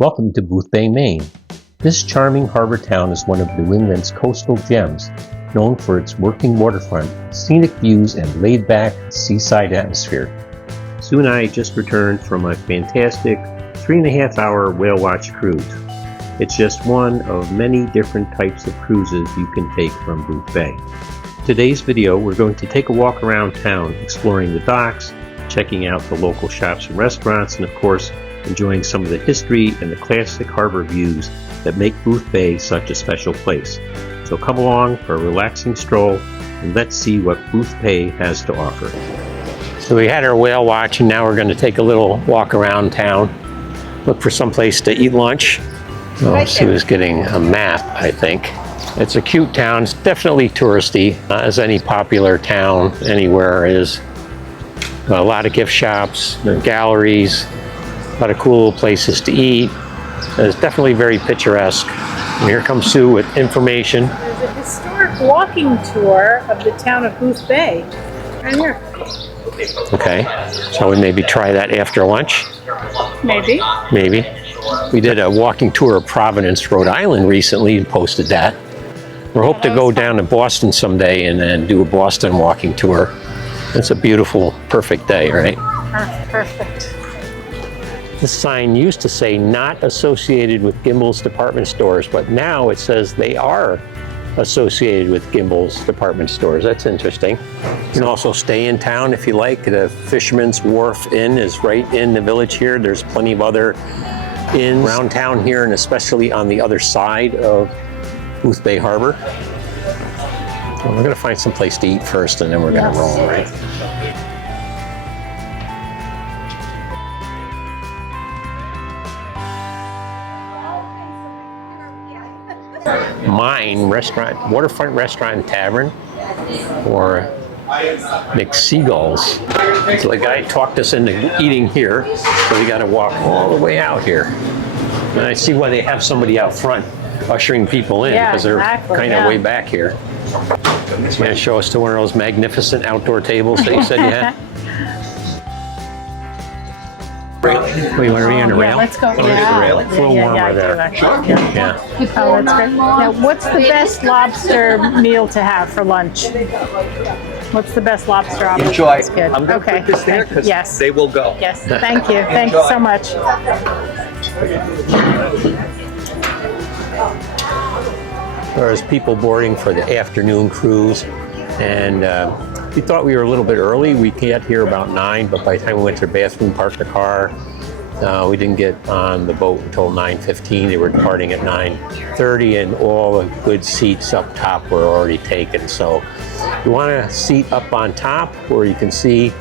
Welcome to Boothbay, Maine. This charming harbor town is one of New England's coastal gems, known for its working waterfront, scenic views, and laid-back seaside atmosphere. Sue and I just returned from a fantastic 3.5-hour whale watch cruise. It's just one of many different types of cruises you can take from Boothbay. Today's video, we're going to take a walk around town, exploring the docks, checking out the local shops and restaurants, and of course, enjoying some of the history and the classic harbor views that make Boothbay such a special place. So come along for a relaxing stroll and let's see what Boothbay has to offer. So we had our whale watch and now we're going to take a little walk around town, look for some place to eat lunch. Oh, Sue is getting a map, I think. It's a cute town. It's definitely touristy, as any popular town anywhere is. A lot of gift shops, galleries, a lot of cool places to eat. It's definitely very picturesque. And here comes Sue with information. There's a historic walking tour of the town of Boothbay. Right here. Okay, so we maybe try that after lunch? Maybe. Maybe. We did a walking tour of Providence, Rhode Island recently and posted that. We hope to go down to Boston someday and then do a Boston walking tour. It's a beautiful, perfect day, right? Perfect. This sign used to say not associated with Gimbel's department stores, but now it says they are associated with Gimbel's department stores. That's interesting. You can also stay in town if you like. The Fisherman's Wharf Inn is right in the village here. There's plenty of other inns around town here, and especially on the other side of Boothbay Harbor. Well, we're going to find some place to eat first, and then we're going to roll, right? Mine Restaurant, Waterfront Restaurant and Tavern, or McSeagull's. So the guy talked us into eating here, so we got to walk all the way out here. And I see why they have somebody out front ushering people in, because they're kind of way back here. You're going to show us to one of those magnificent outdoor tables that you said you had? Wait, want to be on the rail? Yeah, let's go. It's a little warmer there. Sure. Yeah. Oh, that's great. Now, what's the best lobster meal to have for lunch? What's the best lobster option? Enjoy. That's good. I'm going to put this there because they will go. Yes, thank you. Thank you so much. There's people boarding for the afternoon cruise, and we thought we were a little bit early. We got here about 9, but by the time we went to the bathroom, parked the car, we didn't get on the boat until 9:15. They were departing at 9:30, and all the good seats up top were already taken. So you want a seat up on top where you can see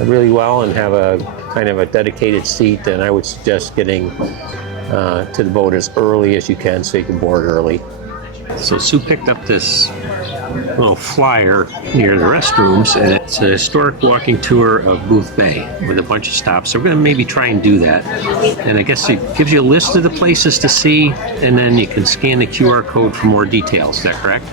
really well and have a kind of a dedicated seat, and I would suggest getting to the boat as early as you can so you can board early. So Sue picked up this little flyer near the restrooms, and it's a historic walking tour of Boothbay with a bunch of stops. So we're going to maybe try and do that. And I guess it gives you a list of the places to see, and then you can scan the QR code for more details. Is that correct?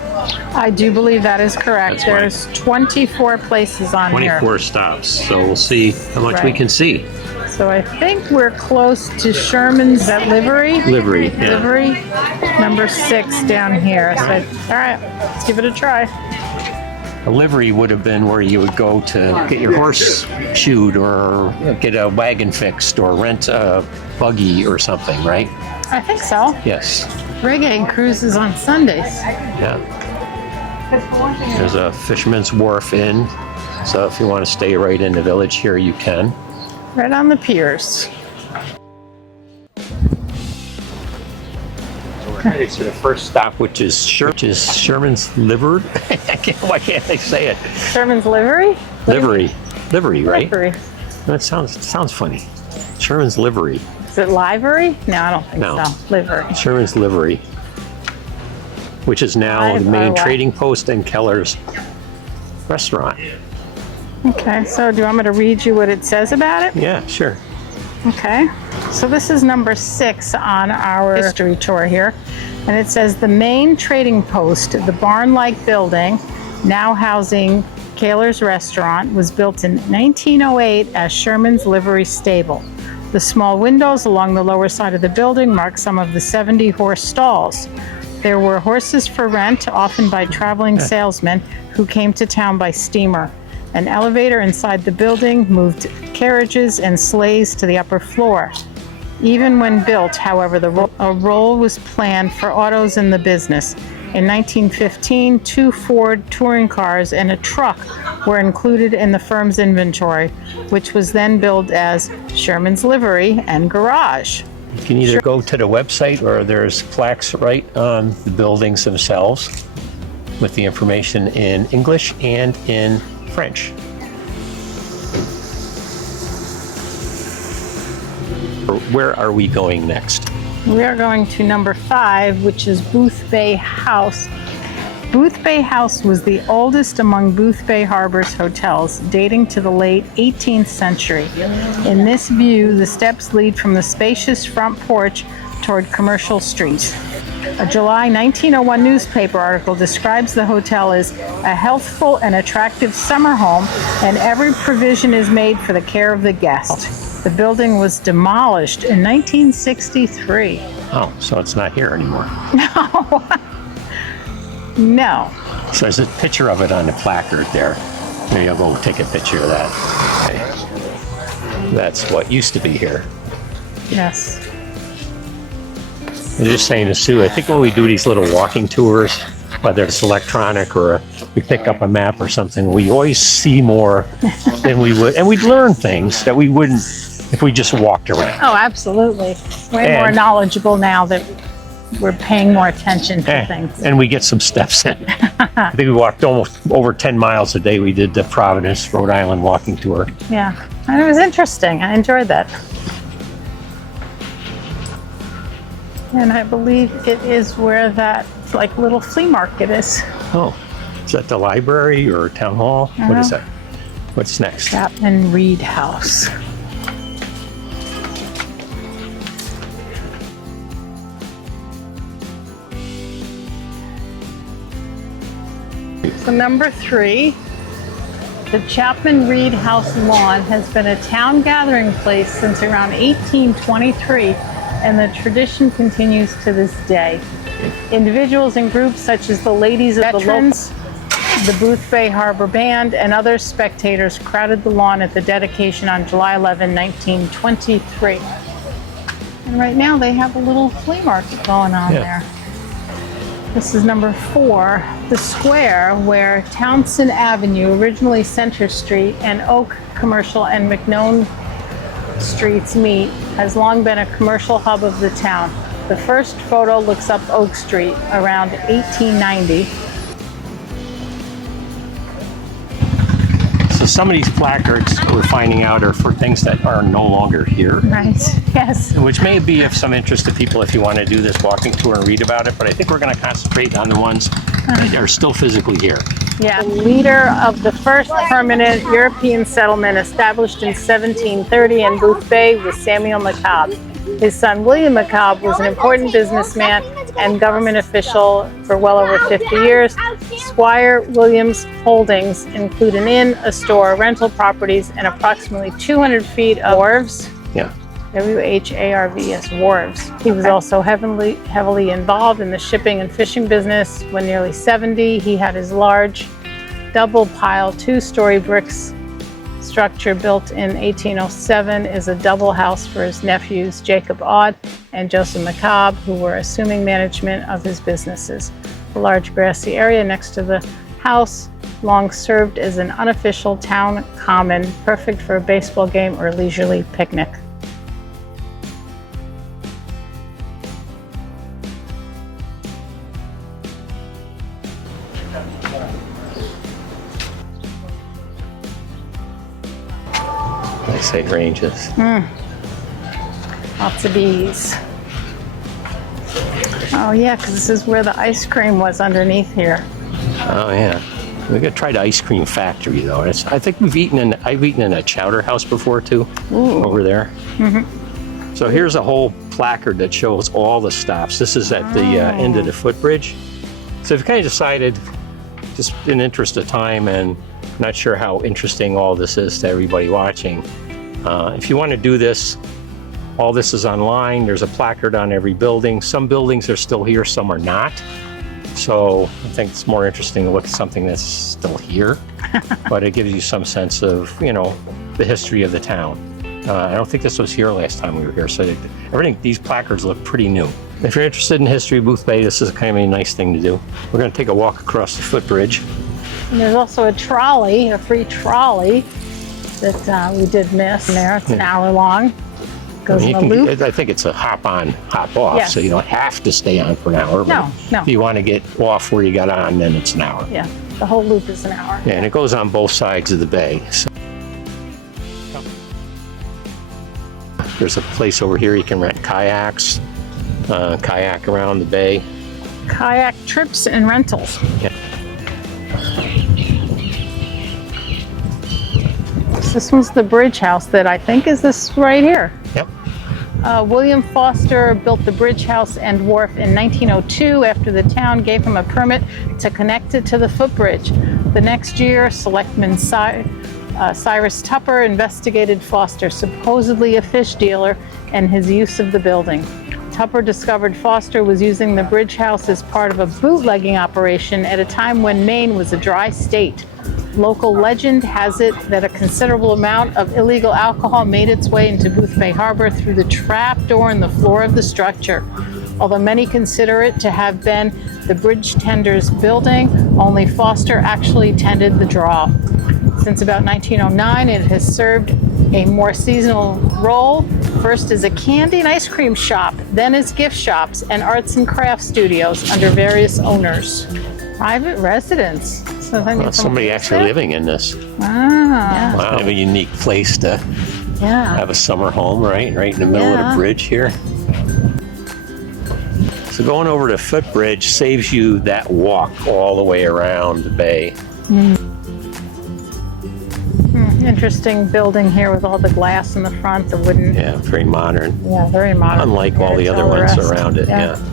I do believe that is correct. That's There's 24 places on 24 here. stops. So we'll see how much we can see. So I think we're close to Sherman's Livery. Livery, yeah. Livery, number 6 down here. So all right, let's give it a try. A livery would have been where you would go to get your horse shoed or get a wagon fixed or rent a buggy or something, right? I think so. Yes. Reggae cruises on Sundays. Yeah. There's a Fisherman's Wharf Inn, so if you want to stay right in the village here, you can. Right on the piers. We're headed to the first stop, which is Sherman's Livery. Why can't they say it? Sherman's Livery? Livery, right? Livery. That sounds funny. Sherman's Livery. Is it livery? No, I don't think so. Livery. Sherman's Livery, which is now the main trading post and Keller's restaurant. Okay, so do you want me to read you what it says about it? Yeah, sure. Okay, so this is number 6 on our history tour here. And it says the main trading post, the barn-like building, now housing Kaler's restaurant, was built in 1908 as Sherman's Livery Stable. The small windows along the lower side of the building mark some of the 70-horse stalls. There were horses for rent, often by traveling salesmen who came to town by steamer. An elevator inside the building moved carriages and sleighs to the upper floor. Even when built, however, a role was planned for autos in the business. In 1915, 2 Ford touring cars and a truck were included in the firm's inventory, which was then billed as Sherman's Livery and Garage. You can either go to the website or there's plaques right on the buildings themselves with the information in English and in French. Where are we going next? We are going to number 5, which is Boothbay House. Boothbay House was the oldest among Boothbay Harbor's hotels, dating to the late 18th century. In this view, the steps lead from the spacious front porch toward Commercial Street. A July 1901 newspaper article describes the hotel as a healthful and attractive summer home, and every provision is made for the care of the guest. The building was demolished in 1963. Oh, so it's not here anymore. No. No. So there's a picture of it on the placard there. Maybe I'll go take a picture of that. Okay. That's what used to be here. Yes. I'm just saying to Sue, I think when we do these little walking tours, whether it's electronic or we pick up a map or something, we always see more than we would. And we'd learn things that we wouldn't if we just walked around. Oh, absolutely. Way more knowledgeable now that we're paying more attention to things. And we get some steps in. I think we walked almost over 10 miles a day. We did the Providence, Rhode Island walking tour. Yeah, and it was interesting. I enjoyed that. And I believe it is where that like little flea market is. Oh, is that the library or town hall? What is that? What's next? Chapman Reed House. So number 3, the Chapman Reed House lawn has been a town gathering place since around 1823, and the tradition continues to this day. Individuals and groups such as the Ladies of Veterans, the Boothbay Harbor Band, and other spectators crowded the lawn at the dedication on July 11, 1923. And right now they have a little flea market going on there. This is number 4, the square where Townsend Avenue, originally Center Street, and Oak, Commercial, and McNone Streets meet, has long been a commercial hub of the town. The first photo looks up Oak Street around 1890. So some of these placards we're finding out are for things that are no longer here. Right, yes. Which may be of some interest to people if you want to do this walking tour and read about it, but I think we're going to concentrate on the ones that are still physically here. Yeah, leader of the first permanent European settlement established in 1730 in Boothbay was Samuel McCobb. His son William McCobb was an important businessman and government official for well over 50 years. Squire Williams' holdings include an inn, a store, rental properties, and approximately 200 feet of wharves. Yeah. W-H-A-R-V-S, wharves. He was also heavily involved in the shipping and fishing business. When nearly 70, he had his large double-pile 2-story bricks structure built in 1807 as a double house for his nephews Jacob Aud and Joseph McCobb, who were assuming management of his businesses. The large grassy area next to the house long served as an unofficial town common, perfect for a baseball game or leisurely picnic. Nice hydrangeas. Lots of bees. Oh yeah, because this is where the ice cream was underneath here. Oh yeah. We could try the ice cream factory though. I think I've eaten in a chowder house before too. Ooh. Over there. Mm-hmm. So here's a whole placard that shows all the stops. This is at the end of the footbridge. So I've kind of decided, just in interest of time and not sure how interesting all this is to everybody watching. If you want to do this All this is online. There's a placard on every building. Some buildings are still here, some are not. So I think it's more interesting to look at something that's still here, but it gives you some sense of, you know, the history of the town. I don't think this was here last time we were here, so everything, these placards look pretty new. If you're interested in history of Boothbay, this is kind of a nice thing to do. We're going to take a walk across the footbridge. And there's also a trolley, a free trolley that we did miss there. It's an hour long. Goes in a loop. I think it's a hop on, hop off, yes. So you don't have to stay on for an hour. No. If you want to get off where you got on, then it's an hour. Yeah, the whole loop is an hour. Yeah, and it goes on both sides of the bay. So there's a place over here you can rent kayaks, kayak around the bay. Kayak trips and rentals. Yeah. This one's the bridge house that I think is this right here. Yep. William Foster built the bridge house and wharf in 1902 after the town gave him a permit to connect it to the footbridge. The next year, Selectman Cyrus Tupper investigated Foster, supposedly a fish dealer, and his use of the building. Tupper discovered Foster was using the bridge house as part of a bootlegging operation at a time when Maine was a dry state. Local legend has it that a considerable amount of illegal alcohol made its way into Boothbay Harbor through the trap door in the floor of the structure. Although many consider it to have been the bridge tender's building, only Foster actually tended the draw. Since about 1909, it has served a more seasonal role, first as a candy and ice cream shop, then as gift shops and arts and crafts studios under various owners. Private residence. So somebody actually living in this. Ah. Wow. Kind of a unique place to have a summer home, right? Right in the middle of the bridge here. So going over the footbridge saves you that walk all the way around the bay. Interesting building here with all the glass in the front, the wooden. Yeah, very modern. Yeah, very modern. Unlike all the other ones around it, yeah.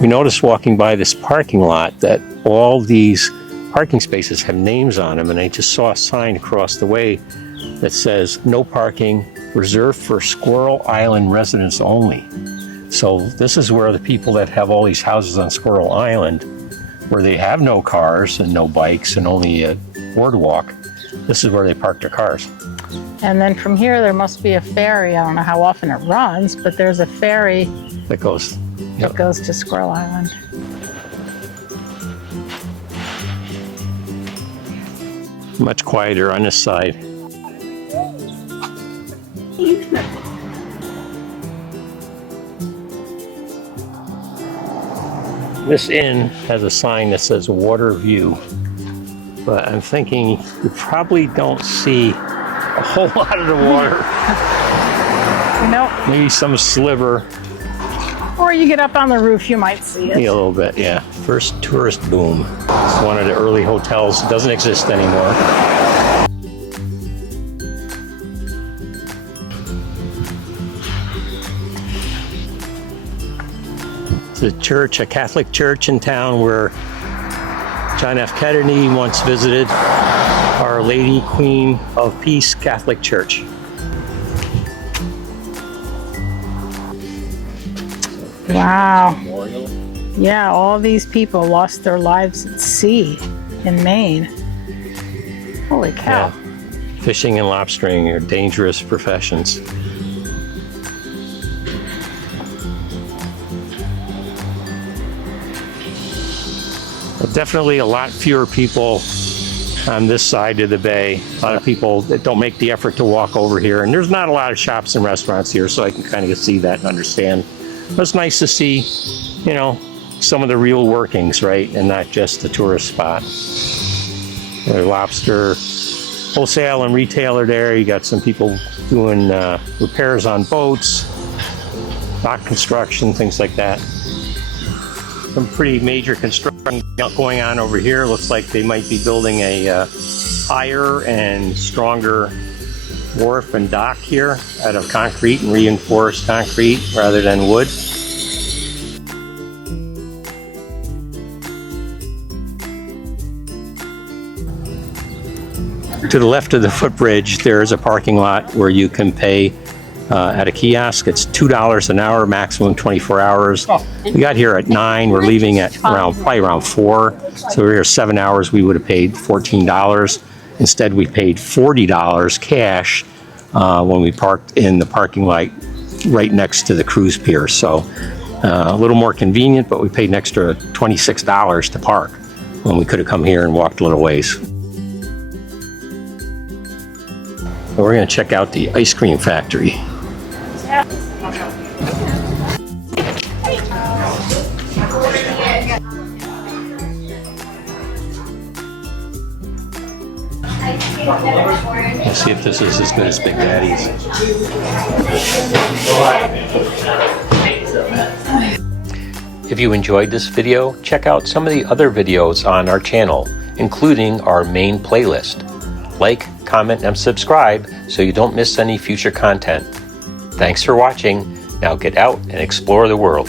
We noticed walking by this parking lot that all these parking spaces have names on them, and I just saw a sign across the way that says no parking, reserved for Squirrel Island residents only. So this is where the people that have all these houses on Squirrel Island, where they have no cars and no bikes and only a boardwalk, this is where they park their cars. And then from here there must be a ferry. I don't know how often it runs, but there's a ferry that goes to Squirrel Island. Much quieter on this side. This inn has a sign that says water view, but I'm thinking you probably don't see a whole lot of the water. Maybe some sliver. Or you get up on the roof, you might see it. Yeah, a little bit, yeah. First tourist boom. It's one of the early hotels. It doesn't exist anymore. It's a church, a Catholic church in town where John F. Kennedy once visited. Our Lady Queen of Peace Catholic Church. Wow. Yeah, all these people lost their lives at sea in Maine. Holy cow. Yeah. Fishing and lobstering are dangerous professions. But definitely a lot fewer people on this side of the bay. A lot of people that don't make the effort to walk over here. And there's not a lot of shops and restaurants here, so I can kind of see that and understand. But it's nice to see, you know, some of the real workings, right? And not just the tourist spot. There's lobster wholesale and retailer there. You got some people doing repairs on boats, dock construction, things like that. Some pretty major construction going on over here. Looks like they might be building a higher and stronger wharf and dock here out of concrete and reinforced concrete rather than wood. To the left of the footbridge, there is a parking lot where you can pay at a kiosk. It's $2 an hour, maximum 24 hours. We got here at 9. We're leaving at probably around 4. So we're here 7 hours. We would have paid $14. Instead, we paid $40 cash when we parked in the parking lot right next to the cruise pier. So a little more convenient, but we paid an extra $26 to park when we could have come here and walked a little ways. We're going to check out the ice cream factory. Let's see if this is as good as Big Daddy's. If you enjoyed this video, check out some of the other videos on our channel, including our main playlist. Like, comment, and subscribe so you don't miss any future content. Thanks for watching. Now get out and explore the world.